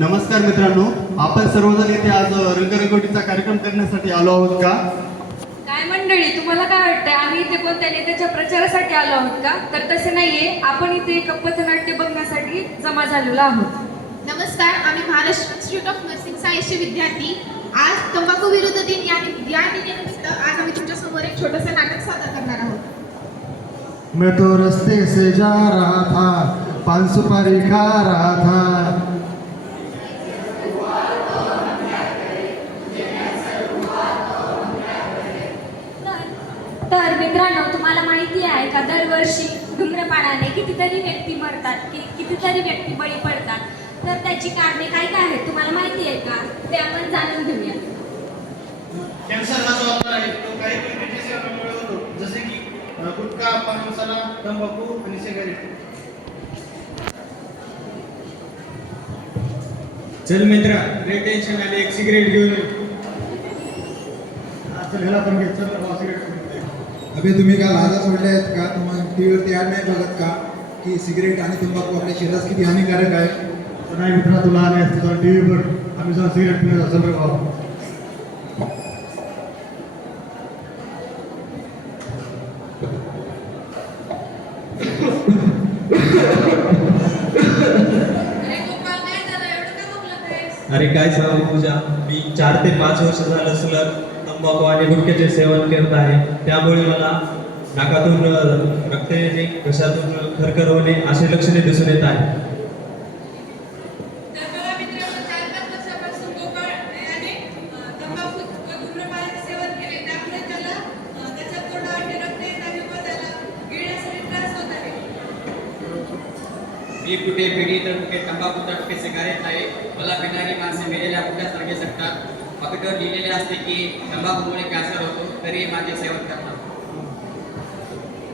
नमस्कार मित्रांनो, आपण सर्वजण इथे आज रंगरंगोटीचा कार्यक्रम करण्यासाठी आलो आहोत का? काय मंडळी, तुम्हाला काय वाटतंय? आम्ही इथे कोणत्या नेत्याच्या प्रचारासाठी आलो आहोत का? तर तसे नाहीये. आपण इथे एक पथनाट्य बघण्यासाठी जमा झालेलो आहोत. नमस्कार, आम्ही महाराष्ट्र इन्स्टिट्यूट ऑफ नर्सिंग सायन्सचे विद्यार्थी. आज तंबाखू विरुद्ध दिन या दिनानिमित्त आज आम्ही तुमच्या समोर एक छोटंसं नाटक सादर करणार आहोत. मैं तो रास्ते से जा रहा था, पान सुपारी खा रहा था. तर मित्रांनो, तुम्हाला माहिती आहे का दरवर्षी धूम्रपानाने कितीतरी व्यक्ती मरतात, कितीतरी व्यक्ती बळी पडतात. तर त्याची कारणे काय काय आहेत तुम्हाला माहिती आहे का? ते आपण जाणून घेऊया. कॅन्सर हा जो आजार आहे तो काही प्रकारच्या सेवनामुळे होतो, जसे की गुटखा, पान मसाला, तंबाखू आणि सिगारेट. चल मित्रा, लय टेन्शन आले, एक सिगरेट घेऊन ये. चल ह्याला पण घे, चल बाबा सिगरेट पिऊन दे. अबे तुम्ही काय लाजा सोडल्या आहेत का? तुम्हाला टीव्हीवरती ॲड नाही बघत का की सिगरेट आणि तंबाखू आपल्या शरीरास किती हानिकारक आहे? नाही मित्रा, तुला आले असते तर टीव्हीवर आम्ही जाऊन सिगरेट पिऊन असेल रे बाबा. अरे काय सांगू पूजा, मी 4 ते 5 वर्ष झालं सलग तंबाखू आणि गुटख्याचे सेवन करत आहे. त्यामुळे मला नाकातून रक्त येणे, घशातून खरखर होणे असे लक्षणे दिसून येत आहे. तर बघा मित्रांनो, 4-5 वर्षापासून गोपाळ याने तंबाखू व धूम्रपानाचे सेवन केले. त्यामुळे त्याला त्याच्या तोंडावाटे रक्त येत आहे व त्याला गिळण्यासाठी त्रास होत आहे. मी कुठे पिढी तर कुठे तंबाखू तर कुठे सिगारेट आहे. मला पिणारी माणसे मेलेल्या कुठल्यासारखे शकतात. फक्त लिहिलेले असते की तंबाखूमुळे कॅन्सर होतो, तरी माझे सेवन करतात.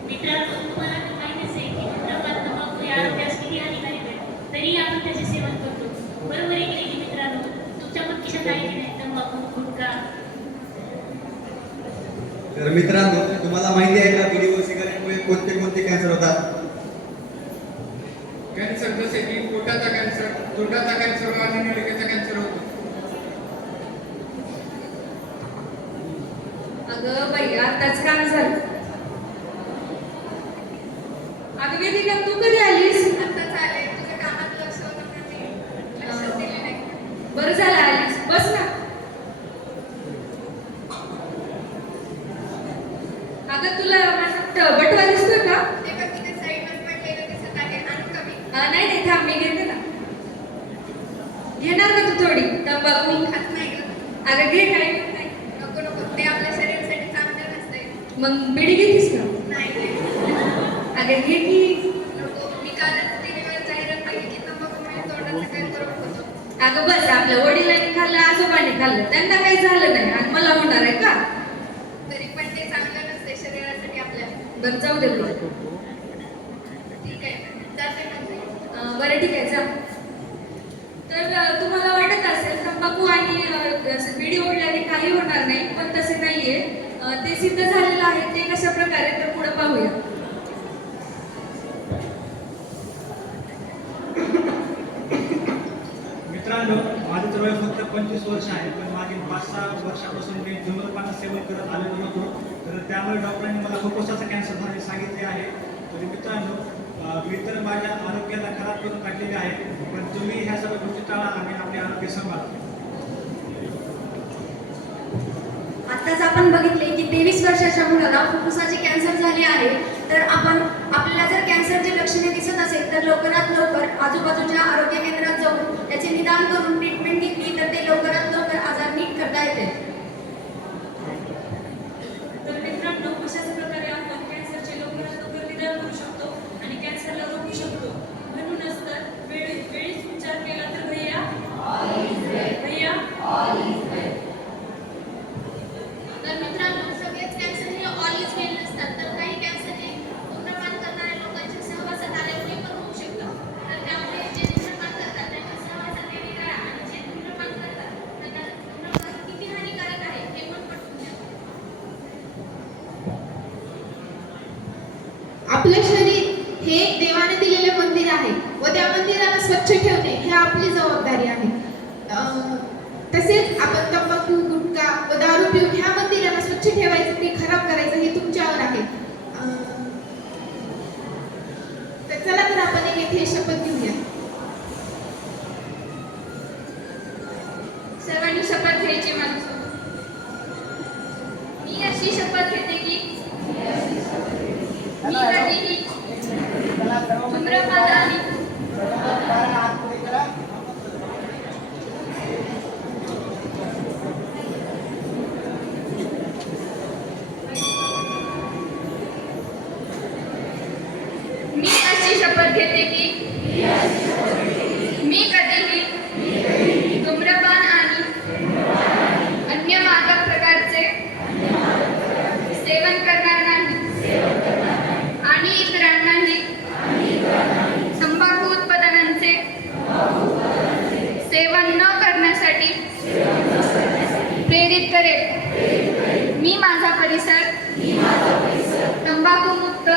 मित्रांनो, तुम्हाला तर माहितीच आहे की धूम्रपान, तंबाखू या आरोग्यास किती हानिकारक आहे, तरी आपण त्याचे सेवन करतो. बरोबर आहे की नाही मित्रांनो? तुमच्या पण खिशात आहे की नाही तंबाखू, गुटखा? तर मित्रांनो, तुम्हाला माहिती आहे का बीडी व सिगारेटमुळे कोणते कोणते कॅन्सर होतात? कॅन्सर जसे की पोटाचा कॅन्सर, तोंडाचा कॅन्सर आणि नलिकेचा कॅन्सर होतो. अगं बाई, आताच काम झालं. अगं वेदिका, तू कधी आलीस? आत्ताच आले. तुझ्या कामात लक्ष होतं पण मी लक्ष दिले नाही. बरं झालं आलीस, बस ना. अगं तुला माझा बटवा दिसतोय का? ते बघ, तिथे साईडवर पडलेलं दिसत आहे. आणू का मी? नाही नाही, थांब, मी घेते ना. घेणार का तू थोडी तंबाखू? मी खात नाही गं. अगं घे, काय नाही. नको नको, ते आपल्या शरीरासाठी चांगलं नसतंय. मग बिडी घेतीस का? नाही नाही. अगं घे की. नको, मी कालच टीव्हीवर जाहिरात पाहिली की तंबाखूमुळे तोंडाचा कॅन्सर होतो. अगं बस, आपल्या वडिलांनी खाल्लं, आजोबांनी खाल्लं, त्यांना काही झालं नाही आणि मला होणार आहे का? तरी पण ते चांगलं नसतंय शरीरासाठी आपल्या. बरं जाऊ दे बरं. ठीक आहे, जाते म्हणजे. बरं ठीक आहे, जा. तर तुम्हाला वाटत असेल तंबाखू आणि बिडी ओढल्याने काही होणार नाही, पण तसे नाहीये. ते सिद्ध झालेलं आहे. ते कशा प्रकारे, तर पुढे पाहूया. मित्रांनो, माझं तर वय फक्त 25 वर्ष आहे, पण मागील 5-6 वर्षापासून मी धूम्रपान सेवन करत आलेलो होतो. तर त्यामुळे डॉक्टरांनी मला फुफ्फुसाचा कॅन्सर झाले सांगितले आहे. तर मित्रांनो, मी तर माझ्या आरोग्याला खराब करून काढलेले आहे, पण तुम्ही ह्या सर्व गोष्टी टाळा आणि आपले आरोग्य सांभाळा. आत्ताच आपण बघितले की 23 वर्षाच्या मुलाला फुफ्फुसाची कॅन्सर झाली आहे. तर आपल्याला जर कॅन्सरची लक्षणे दिसत असेल तर लवकरात लवकर आजूबाजूच्या आरोग्य केंद्रात जाऊन त्याचे निदान करून ट्रीटमेंट घेतली तर ते लवकरात लवकर आजार नीट करता येते. तर मित्रांनो, अशाच प्रकारे आपण कॅन्सरचे लवकरात लवकर निदान करू शकतो आणि कॅन्सरला रोखू शकतो. म्हणूनच तर वेळीच उपचार केला तर भैया भैया. तर मित्रांनो, सगळेच कॅन्सर हे ऑल इज वेल नसतात. तर काही कॅन्सर हे धूम्रपान करणाऱ्या लोकांच्या सहवासात आल्यामुळे पण होऊ शकतं. तर त्यामुळे जे धूम्रपान करतात त्यांच्या सहवासात येणे टाळा आणि जे धूम्रपान करतात त्यांना धूम्रपान किती हानिकारक आहे हे पण पटवून द्या. आपलं शरीर हे देवाने दिलेले मंदिर आहे व त्या मंदिराला स्वच्छ ठेवणे ही आपली जबाबदारी आहे. तसेच आपण तंबाखू गुटखा व दारू पिऊन ह्या मंदिराला स्वच्छ ठेवायचं ते खराब करायचं हे तुमच्यावर आहे. तर चला तर आपण एक येथे शपथ घेऊया. सर्वांनी शपथ घ्यायची माझ्यासोबत. मी अशी शपथ घेते की मी कधीही धूम्रपान आणि मी अशी शपथ घेते की मी कधीही धूम्रपान आणि अन्य मादक प्रकारचे सेवन करणार नाही आणि इतरांनाही तंबाखू उत्पादनांचे सेवन न करण्यासाठी प्रेरित करेल. मी माझा परिसर तंबाखूमुक्त